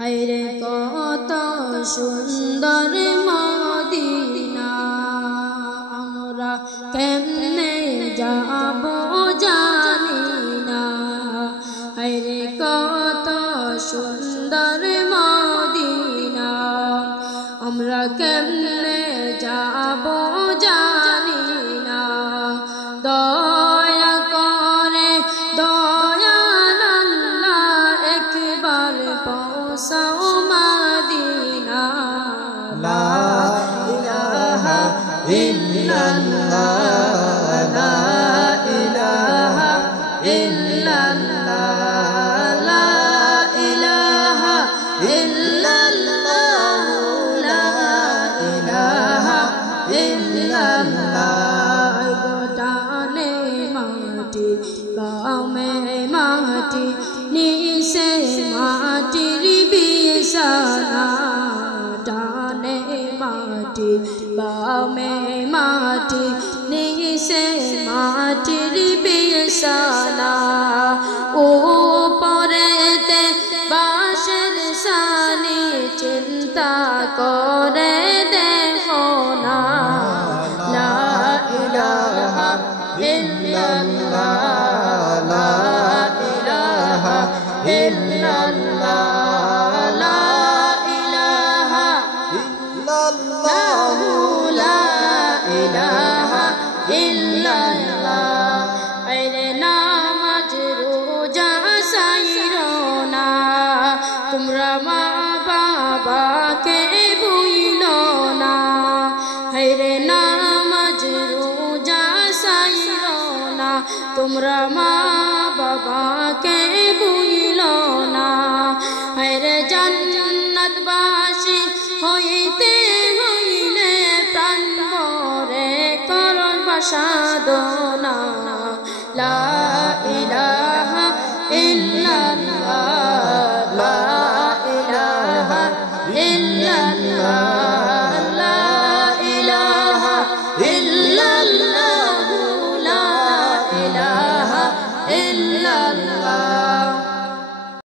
হায়রে কত সুন্দর মদিনা, আমরা কেমনে যাব জানি না। হায়রে কত সুন্দর মদিনা, আমরা কেমনে যাব জানি না। দয়া করে দয়াল আল্লাহ একবার পৌঁছাও মদিনা। লা ইলাহা ইল্লাল্লাহ, লা ইলাহা ইল্লাল্লাহ, লা ইলাহা ইল্লাল্লাহ, লা ইলাহা ইল্লাল্লাহ। গোটানে মাটি বামে মাটি, নিচে মাটির বিছানা। ডানে মাটি বামে মাটি, নিচে মাটির বিছানা। উপরেতে বাঁশের ছানি, চিন্তা করে দেখো না। লা ইলাহা ইল্লাল্লাহ, লা ইলাহা ইল্লাল্লাহ, লা ইলাহা ইল্লাল্লাহ, লা ইলাহা ইল্লাল্লাহ। আরে নামাজ রোজা সাইরো না, তোমরা মা বাবাকে ভুইলো না। হায়রে নামাজ রোজা সাইরো না, তোমরা মা বাবাকে ভুইলো না। হায়রে জান্নাতবাসী হইতে হইলে প্রাণ ভরে করো সাধনা। লা ইলাহা